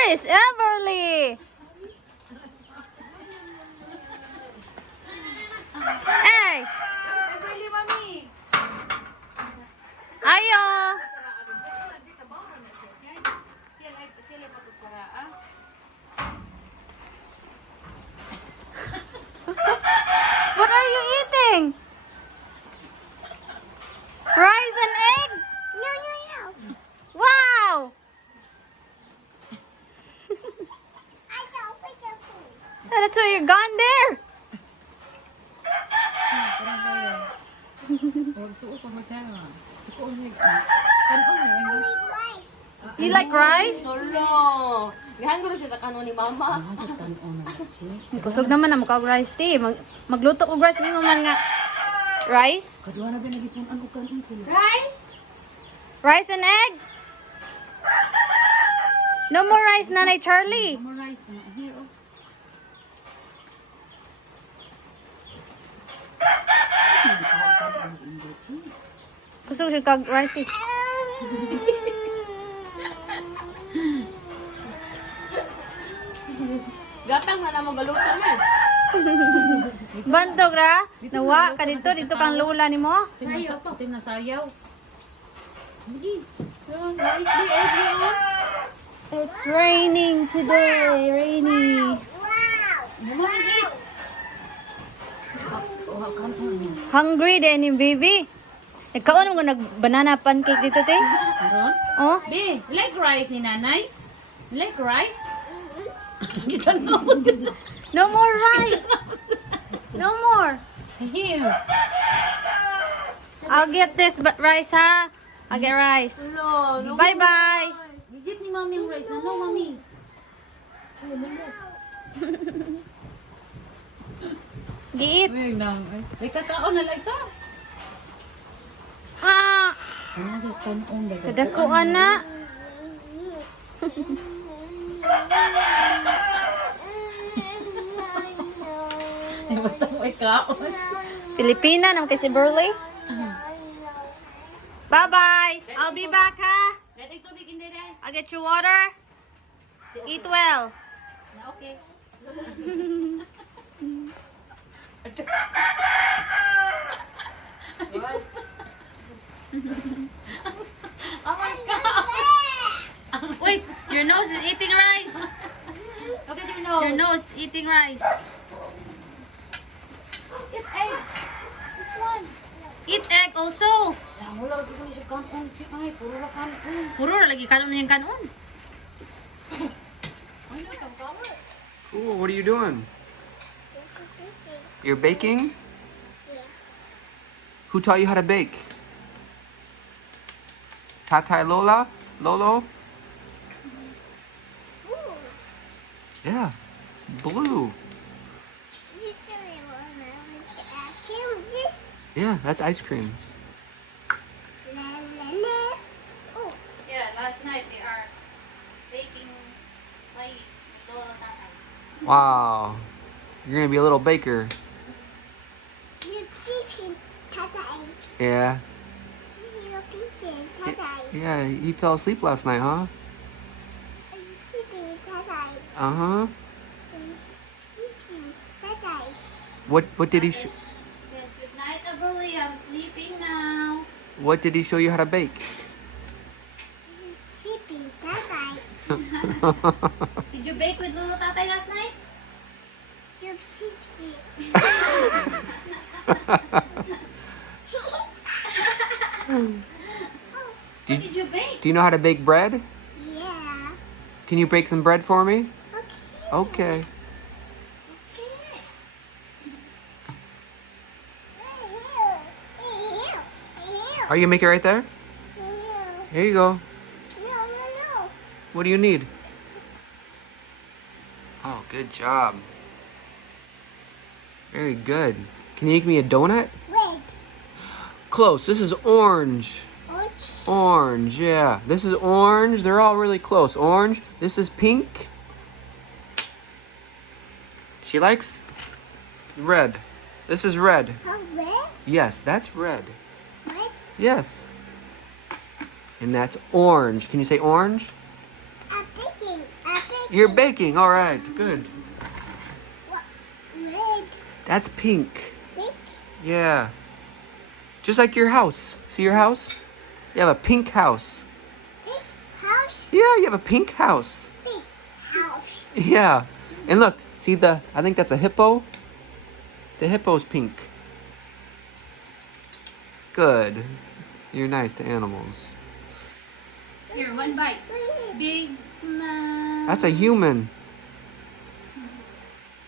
Where is Everly? Hey! Everly, mami. Ayo! What are you eating? Rice and egg? No. Wow! I don't put the food. That's why you're gone there. Eat rice. You like rice? Solo. Gihanggo siya sa kanon ni mama. Kusog naman na mukha og rice tea. Magluto og rice mo man nga. Rice? Rice? Rice and egg? No more rice, Nanay Charlie. Kusog siya kag rice tea. Gatang man mo galuto mo. Bantog ra? Nawa ka dito kang lula nimo. Tim na sayaw. Sige. Yun, rice be egg yun. It's raining today. Rainy. Hungry din yung baby. Nagkaon mo nag banana pancake dito, te? Aron? Oh? Be, like rice ni nanay? Like rice? No more rice. No more. Here. I'll get this rice, ha? I'll get rice. No, Bye-bye. Gigit ni mami yung rice na. No, mami. Giit. May kakaon na like ka. Ah! Ano sa scam on daw? Kadako, ana. Ay, basta may kaon. Pilipina naman kasi Burley. Bye-bye. I'll be back, ha? Dating tubig hindi rin. I'll get you water. Eat well. Na okay. Oh my God! Wait, your nose is eating rice. Look at your nose. Your nose eating rice. Eat egg. This one. Eat egg also. Wala ko ni siya kanon. Ay, puro la kanon. Puro lagi kanon yung kanon. Ay, no, cover. Ooh, what are you doing? You're baking? Who taught you how to bake? Tatai Lola? Lolo? Yeah. Blue. Yeah, that's ice cream. Yeah, last night they are baking like Wow. You're gonna be a little baker. Yeah. Yeah, he fell asleep last night, huh? Uh-huh. What did he Said, good night, Abrali. I'm sleeping now. what did he show you how to bake? Did you bake with Lulu Tatay last night? What did you bake? Do you know how to bake bread? Yeah. Can you bake some bread for me? Okay. Okay. Are you gonna make it right there? Here you go. No. What do you need? Oh, good job. Very good. Can you make me a donut? Wait. Close. This is orange. Orange, yeah. This is orange. They're all really close. Orange. This is pink. She likes red. This is red. Red? Yes, that's red. Red? Yes. And that's orange. Can you say orange? A picking. You're baking. All right, good. What? Red. That's pink. Pink. Yeah. Just like your house. See your house? You have a pink house. Pink house. Yeah, you have a pink house. Pink house. Yeah. And look, see I think that's a hippo. The hippo's pink. Good. You're nice to animals. Here, one bite. Big man. That's a human.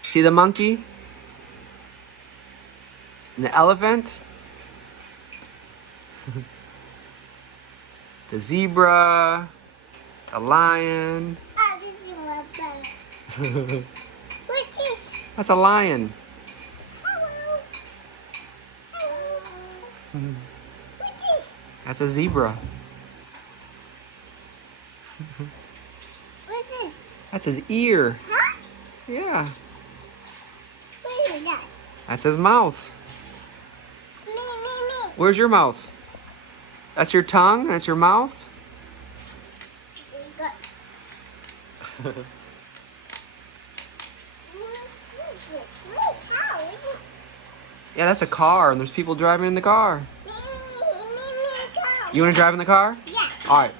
See the monkey? And the elephant? The zebra? The lion? Oh, this is my best. What's this? That's a lion. Hello. Hello. What's this? That's a zebra. What's this? That's his ear. Huh? Yeah. What is that? That's his mouth. Me. Where's your mouth? That's your tongue? That's your mouth? What's this? What a cow. What's Yeah, that's a car, and there's people driving in the car. me, cow. You want to drive in the car? Yeah. All right.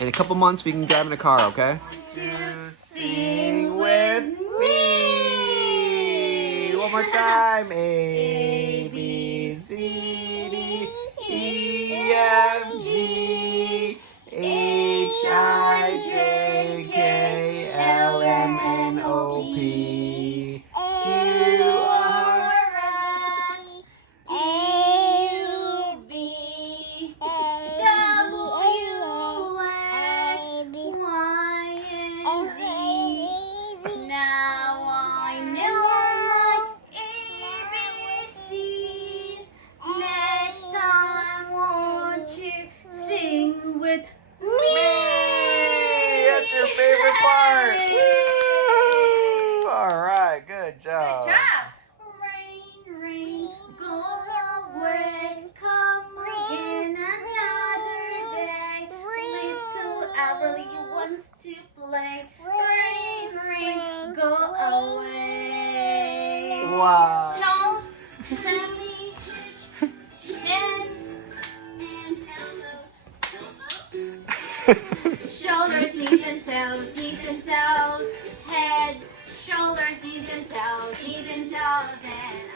In a couple months, we can drive in the car, okay? Sing with me. One more time. A, B, C, D, E, F, G, H, I, J, K, L, M, N, O, P, Q, R, Now I know my ABCs. Next time, won't you sing with me? That's your favorite part. Woo! All right, good job. Good job. Rain, go away. Come again another day. Little Everly wants to play. Rain, go away. Wow. Tell me, hands, shoulders, knees and toes, head, shoulders, knees and toes, and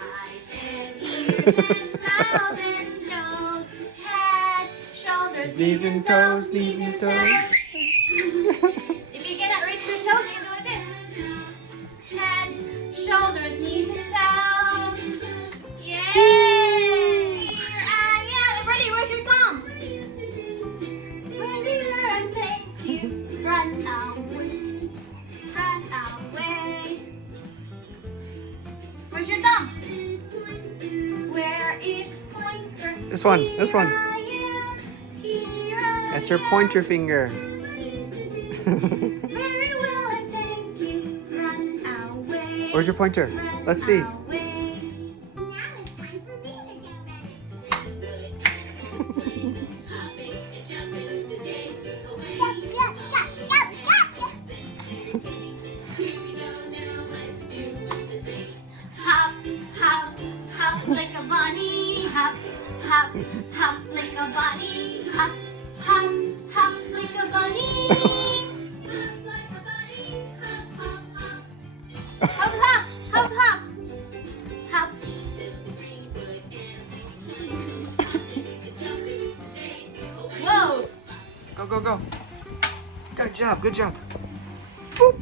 eyes and ears and mouth and nose, head, shoulders, knees and toes, If you cannot reach your toes, you can do like this. Head, shoulders, knees and toes. Yay! Here I am. Ready? Where's your thumb? Ready, and thank you. Run away. Run away. Where's your thumb? Where is pointer? This one. Here I am. Here I That's your am. pointer finger. Very well, and thank you. Run away. Where's your pointer? Run Let's see. away. Now it's time for me to get ready. Hop, hop, hop like a bunny. Hop, hop, hop like a bunny. Hop, hop, hop like a bunny. Hop, hop, hop, hop. Hop. Whoa. Go. Good job. Boop.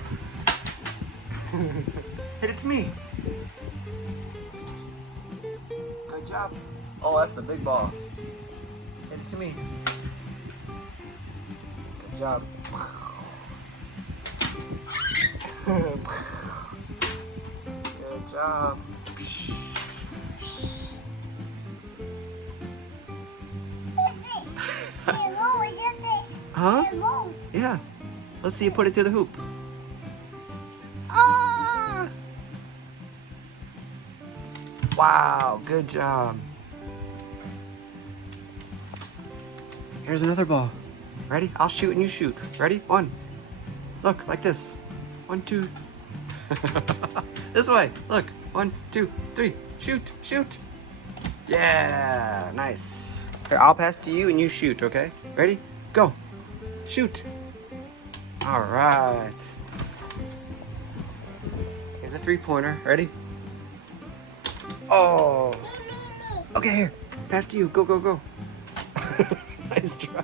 Hit it to me. Good job. Oh, that's the big ball. Hit it to me. Good job. Good job. Huh? Yeah. Let's see you put it through the hoop. Ah! Wow, good job. Here's another ball. Ready? I'll shoot and you shoot. Ready? One. Look, like this. 1, 2. This way. Look. 1, 2, 3. Shoot. Shoot. Yeah. Nice. Here, I'll pass to you and you shoot, okay? Ready? Go. Shoot. All right. Here's a 3-pointer. Ready? Oh. Okay, here. Pass to you. Go, go, go. Nice try.